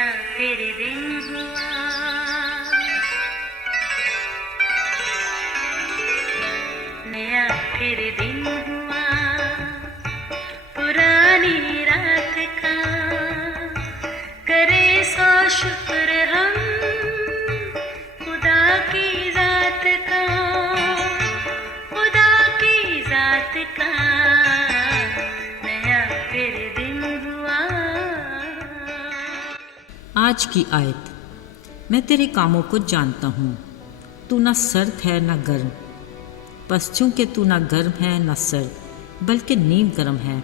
नया फिर दिन हुआ, नया फिर दिन हुआ, पुरानी रात का करे सो शुक्र हम खुदा की जात का, खुदा की जात का नया फिर दिन हुआ। आज की आयत। मैं तेरे कामों को जानता हूँ, तू ना सर्द है ना गर्म, बस चूंकि तू ना गर्म है ना सर्द बल्कि नीम गर्म है,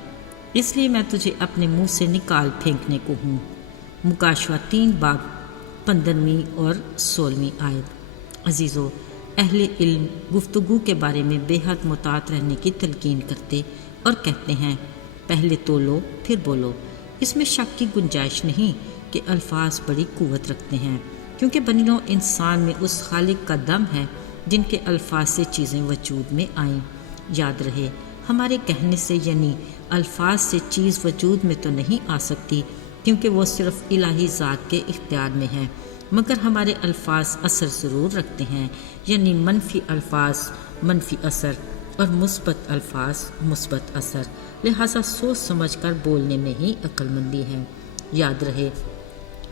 इसलिए मैं तुझे अपने मुंह से निकाल फेंकने को हूँ। मुकाशवा 3 बाब 15वीं और 16वीं आयत। अजीज़ों, अहले इल्म गुफ्तगू के बारे में बेहद मुतात रहने की तलकीन करते और कहते हैं पहले तोलो फिर बोलो। इसमें शक की गुंजाइश नहीं कि अल्फाज बड़ी कुव्वत रखते हैं, क्योंकि बनिनो इंसान में उस खालिक का दम है जिनके अल्फाज से चीज़ें वजूद में आईं। याद रहे, हमारे कहने से यानी अल्फाज से चीज़ वजूद में तो नहीं आ सकती, क्योंकि वो सिर्फ़ इलाही ज़ात के इख्तियार में है, मगर हमारे अल्फाज असर ज़रूर रखते हैं, यानी मनफी अल्फाज मनफी असर और मुस्बत अल्फाज मुस्बत असर। लिहाजा सोच समझ कर बोलने में ही अक्लमंदी है। याद रहे,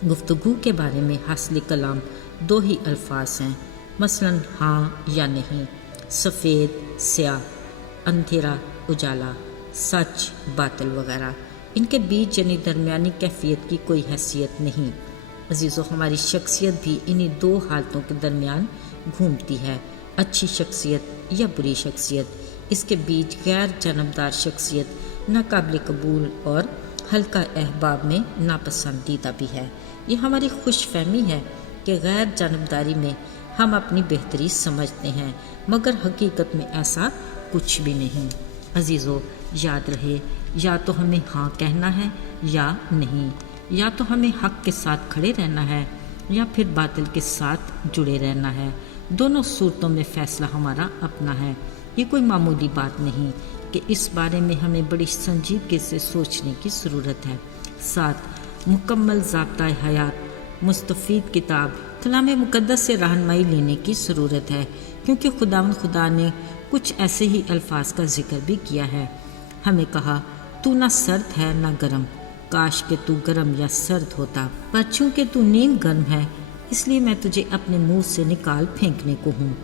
गुफ्तगू के बारे में हासिल कलाम 2 ही अल्फाज हैं, मसलन हाँ या नहीं, सफ़ेद स्याह, अंधेरा उजाला, सच बातिल वगैरह। इनके बीच यानी दरमियानी कैफियत की कोई हैसियत नहीं। अजीज़ों, हमारी शख्सियत भी इन्हीं 2 हालतों के दरमियान घूमती है, अच्छी शख्सियत या बुरी शख्सियत। इसके बीच गैर जानबदार शख्सियत नाकाबिल कबूल और हल्का अहबाब में नापसंदीदा भी है। ये हमारी खुश फहमी है कि गैर जानबदारी में हम अपनी बेहतरी समझते हैं, मगर हकीकत में ऐसा कुछ भी नहीं। अजीज़ों, याद रहे, या तो हमें हाँ कहना है या नहीं, या तो हमें हक़ के साथ खड़े रहना है या फिर बातिल के साथ जुड़े रहना है। दोनों सूरतों में फ़ैसला हमारा अपना है। ये कोई मामूली बात नहीं कि इस बारे में हमें बड़ी संजीदगी से सोचने की ज़रूरत है। साथ मुकम्मल ज़ाब्ता हयात मुस्तफ़ीद किताब कलाम मुक़द्दस से रहनुमाई लेने की ज़रूरत है, क्योंकि खुदा ने कुछ ऐसे ही अल्फाज का जिक्र भी किया है। हमें कहा, तू ना सर्द है ना गर्म, काश के तू गर्म या सर्द होता, पर चूँकि तू नीम गर्म है इसलिए मैं तुझे अपने मुंह से निकाल फेंकने को हूँ।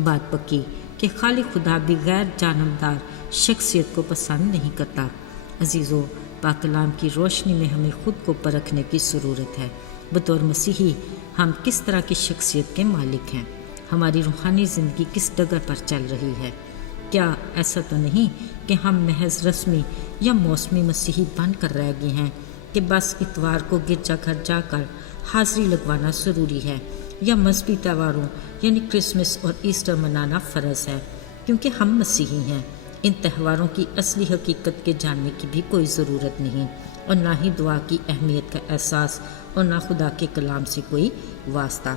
बात पक्की कि खालिक खुदा भी गैर जानबदार शख्सियत को पसंद नहीं करता। अजीज़ों, पाक कलाम की रोशनी में हमें ख़ुद को परखने की ज़रूरत है। बतौर मसीही हम किस तरह की शख्सियत के मालिक हैं, हमारी रूहानी ज़िंदगी किस डगर पर चल रही है। क्या ऐसा तो नहीं कि हम महज रस्मी या मौसमी मसीही बन कर रह गए हैं कि बस इतवार को गिरजाघर जाकर हाज़री लगवाना ज़रूरी है, या मजहबी त्योहारों यानी क्रिसमस और ईस्टर मनाना फ़र्ज़ है। क्योंकि हम मसीही हैं, इन त्योहारों की असली हकीकत के जानने की भी कोई ज़रूरत नहीं, और ना ही दुआ की अहमियत का एहसास, और ना खुदा के कलाम से कोई वास्ता।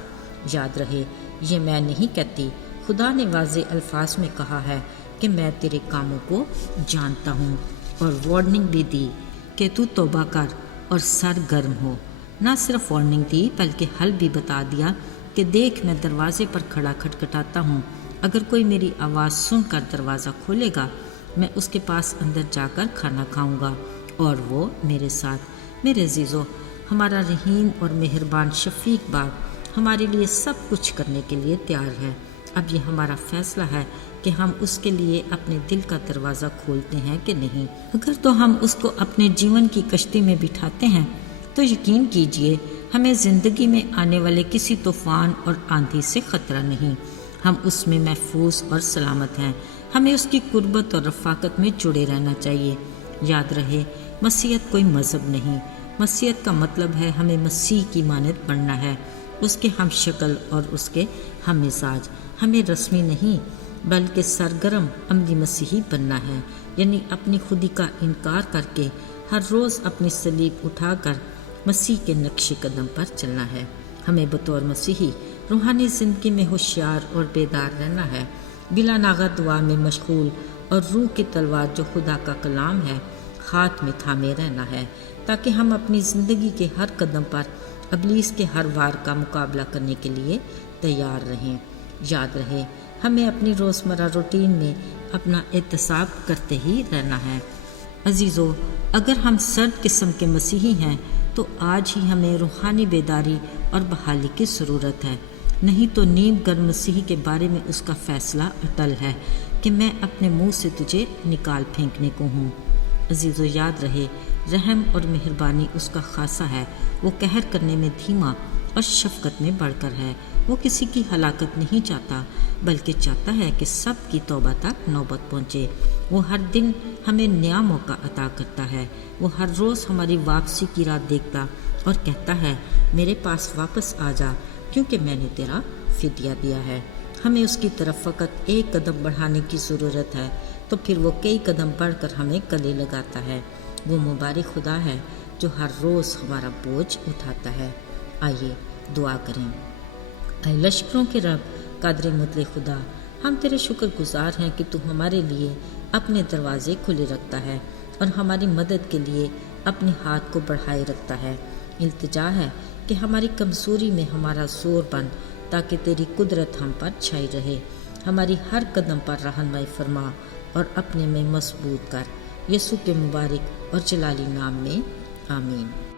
याद रहे, ये मैं नहीं कहती, खुदा ने वाज़े अल्फाज में कहा है कि मैं तेरे कामों को जानता हूँ, और वार्निंग भी दी कि तू तौबा कर और सरगर्म हो। ना सिर्फ वार्निंग दी बल्कि हल भी बता दिया कि देख, मैं दरवाजे पर खड़ा खटखटाता हूँ, अगर कोई मेरी आवाज़ सुनकर दरवाज़ा खोलेगा मैं उसके पास अंदर जाकर खाना खाऊंगा और वो मेरे साथ। मेरे अजीज़ों, हमारा रहीम और मेहरबान शफीक बाप हमारे लिए सब कुछ करने के लिए तैयार है। अब ये हमारा फ़ैसला है कि हम उसके लिए अपने दिल का दरवाज़ा खोलते हैं कि नहीं। अगर तो हम उसको अपने जीवन की कश्ती में बिठाते हैं तो यकीन कीजिए हमें ज़िंदगी में आने वाले किसी तूफ़ान और आंधी से ख़तरा नहीं। हम उसमें महफूज और सलामत हैं। हमें उसकी कुर्बत और रफ़ाकत में जुड़े रहना चाहिए। याद रहे, मसीहत कोई मज़हब नहीं, मसीहत का मतलब है हमें मसीह की मानद बनना है, उसके हम शक्ल और उसके हम मिजाज। हमें रस्मी नहीं बल्कि सरगर्म अमली मसीही बनना है, यानी अपनी खुदी का इनकार करके हर रोज़ अपनी सलीब उठाकर मसीह के नक्शे कदम पर चलना है। हमें बतौर मसीही रूहानी ज़िंदगी में होशियार और बेदार रहना है, बिला नागा दुआ में मशगूल और रूह की तलवार जो खुदा का कलाम है हाथ में थामे रहना है। تاکہ ہم اپنی زندگی کے ہر قدم پر ابلیس کے ہر وار کا مقابلہ کرنے کے لیے تیار رہیں۔ یاد رہے ہمیں اپنی روزمرہ روٹین میں اپنا احتساب کرتے ہی رہنا ہے۔ عزیزو، اگر ہم سرد قسم کے مسیحی ہیں تو آج ہی ہمیں روحانی بیداری اور بحالی کی ضرورت ہے، نہیں تو نیم گرم مسیحی کے بارے میں اس کا فیصلہ اٹل ہے کہ میں اپنے منہ سے تجھے نکال پھینکنے کو ہوں۔ عزیزو، یاد رہے رحم اور مہربانی اس کا خاصہ ہے، وہ قہر کرنے میں دھیما اور شفقت میں بڑھ کر ہے۔ وہ کسی کی ہلاکت نہیں چاہتا بلکہ چاہتا ہے کہ سب کی توبہ تک نوبت پہنچے۔ وہ ہر دن ہمیں نیا موقع عطا کرتا ہے، وہ ہر روز ہماری واپسی کی راہ دیکھتا اور کہتا ہے میرے پاس واپس آ جا کیونکہ میں نے تیرا فدیہ دیا ہے۔ ہمیں اس کی طرف فقط ایک قدم بڑھانے کی ضرورت ہے تو پھر وہ کئی قدم بڑھ کر ہمیں گلے لگاتا ہے۔ وہ مبارک خدا ہے جو ہر روز ہمارا بوجھ اٹھاتا ہے۔ آئیے دعا کریں۔ اے لشکروں کے رب، قادر مطلق خدا، ہم تیرے شکر گزار ہیں کہ تو ہمارے لیے اپنے دروازے کھلے رکھتا ہے اور ہماری مدد کے لیے اپنے ہاتھ کو بڑھائے رکھتا ہے۔ التجا ہے کہ ہماری کمزوری میں ہمارا زور بن تاکہ تیری قدرت ہم پر چھائی رہے۔ ہماری ہر قدم پر رہنمائی فرما اور اپنے میں مضبوط کر، یسوع کے مبارک اور جلالی نام میں آمین۔